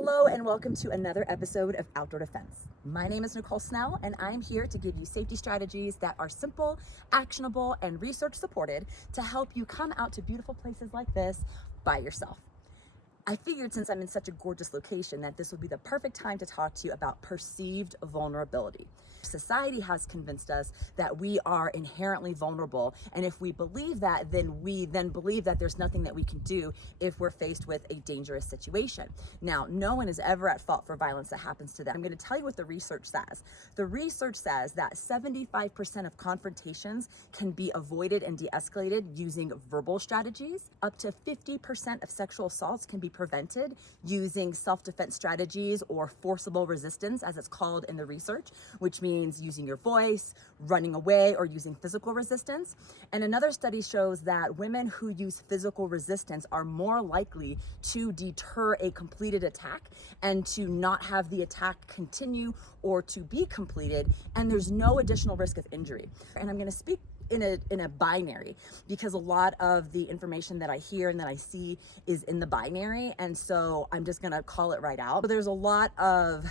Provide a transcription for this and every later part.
Hello and welcome to another episode of Outdoor Defense. My name is Nicole Snell and I'm here to give you safety strategies that are simple, actionable, and research supported to help you come out to beautiful places like this by yourself. I figured since I'm in such a gorgeous location that this would be the perfect time to talk to you about perceived vulnerability. Society has convinced us that we are inherently vulnerable, and if we believe that, then we believe that there's nothing that we can do if we're faced with a dangerous situation. Now, no one is ever at fault for violence that happens to them. I'm going to tell you what the research says. The research says that 75% of confrontations can be avoided and de-escalated using verbal strategies. Up to 50% of sexual assaults can be prevented using self-defense strategies or forcible resistance, as it's called in the research, which means using your voice, running away, or using physical resistance. And another study shows that women who use physical resistance are more likely to deter a completed attack and to not have the attack continue or to be completed, and there's no additional risk of injury. And I'm going to speak in a binary, because a lot of the information that I hear and that I see is in the binary, and so I'm just gonna call it right out. So there's a lot of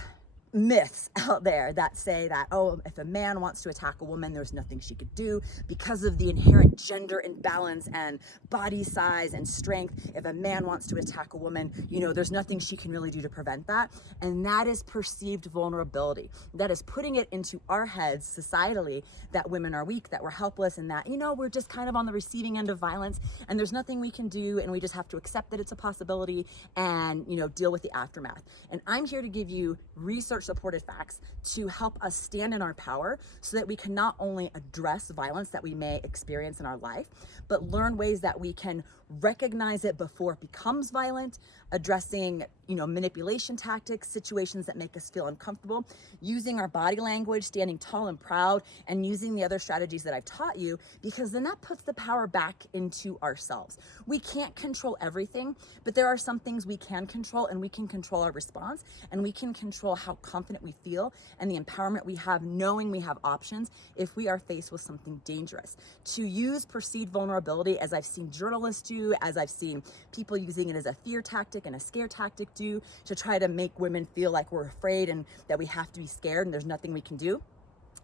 myths out there that say that, oh, if a man wants to attack a woman, there's nothing she could do because of the inherent gender imbalance and body size and strength. If a man wants to attack a woman, there's nothing she can really do to prevent that. And that is perceived vulnerability. That is putting it into our heads societally that women are weak, that we're helpless, and that, we're just kind of on the receiving end of violence and there's nothing we can do, and we just have to accept that it's a possibility and, deal with the aftermath. And I'm here to give you research supported facts to help us stand in our power so that we can not only address violence that we may experience in our life, but learn ways that we can recognize it before it becomes violent, addressing, manipulation tactics, situations that make us feel uncomfortable, using our body language, standing tall and proud, and using the other strategies that I've taught you, because then that puts the power back into ourselves. We can't control everything, but there are some things we can control, and we can control our response, and we can control how confident we feel and the empowerment we have knowing we have options if we are faced with something dangerous. To use perceived vulnerability, as I've seen journalists do, as I've seen people using it as a fear tactic and a scare tactic do, to try to make women feel like we're afraid and that we have to be scared and there's nothing we can do.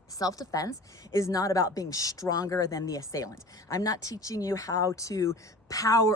Self-defense is not about being stronger than the assailant. I'm not teaching you how to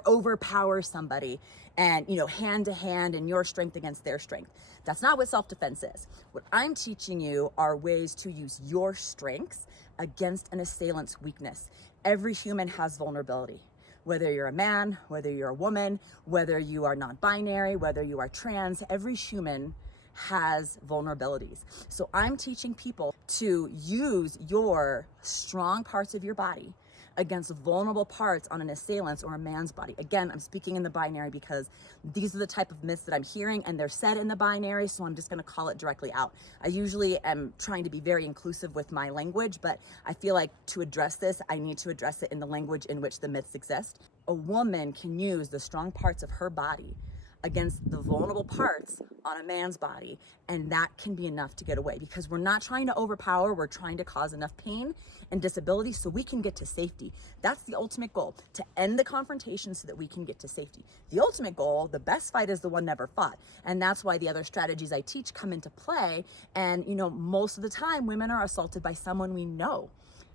overpower somebody and, hand to hand and your strength against their strength. That's not what self-defense is. What I'm teaching you are ways to use your strengths against an assailant's weakness. Every human has vulnerability. Whether you're a man, whether you're a woman, whether you are non-binary, whether you are trans, every human has vulnerabilities. So I'm teaching people to use your strong parts of your body against vulnerable parts on an assailant's or a man's body. Again, I'm speaking in the binary because these are the type of myths that I'm hearing, and they're said in the binary, so I'm just gonna call it directly out. I usually am trying to be very inclusive with my language, but I feel like to address this, I need to address it in the language in which the myths exist. A woman can use the strong parts of her body against the vulnerable parts on a man's body, and that can be enough to get away, because we're not trying to overpower, we're trying to cause enough pain and disability so we can get to safety. That's the ultimate goal, to end the confrontation so that we can get to safety. The ultimate goal, the best fight, is the one never fought, and that's why the other strategies I teach come into play. And most of the time women are assaulted by someone we know,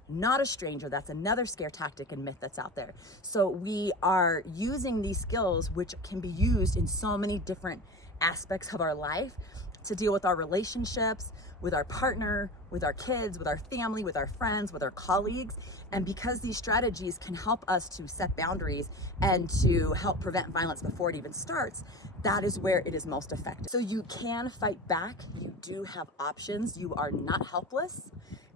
not a stranger. That's another scare tactic and myth that's out there. So we are using these skills, which can be used in so many different aspects of our life, to deal with our relationships, with our partner, with our kids, with our family, with our friends, with our colleagues. And because these strategies can help us to set boundaries and to help prevent violence before it even starts, that is where it is most effective. So you can fight back. You do have options. You are not helpless.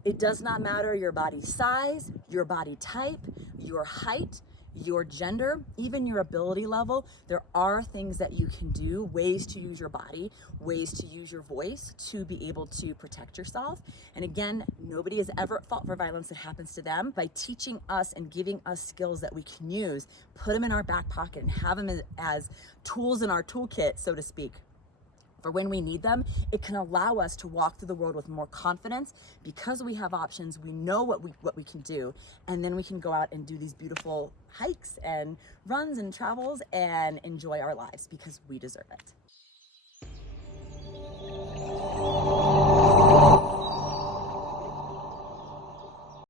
It does not matter your body size, your body type, your height, your gender, even your ability level. There are things that you can do, ways to use your body, ways to use your voice to be able to protect yourself. And again, nobody is ever at fault for violence that happens to them. By teaching us and giving us skills that we can use, put them in our back pocket and have them as tools in our toolkit, so to speak, for when we need them, it can allow us to walk through the world with more confidence, because we have options, we know what we can do, and then we can go out and do these beautiful hikes and runs and travels and enjoy our lives because we deserve it.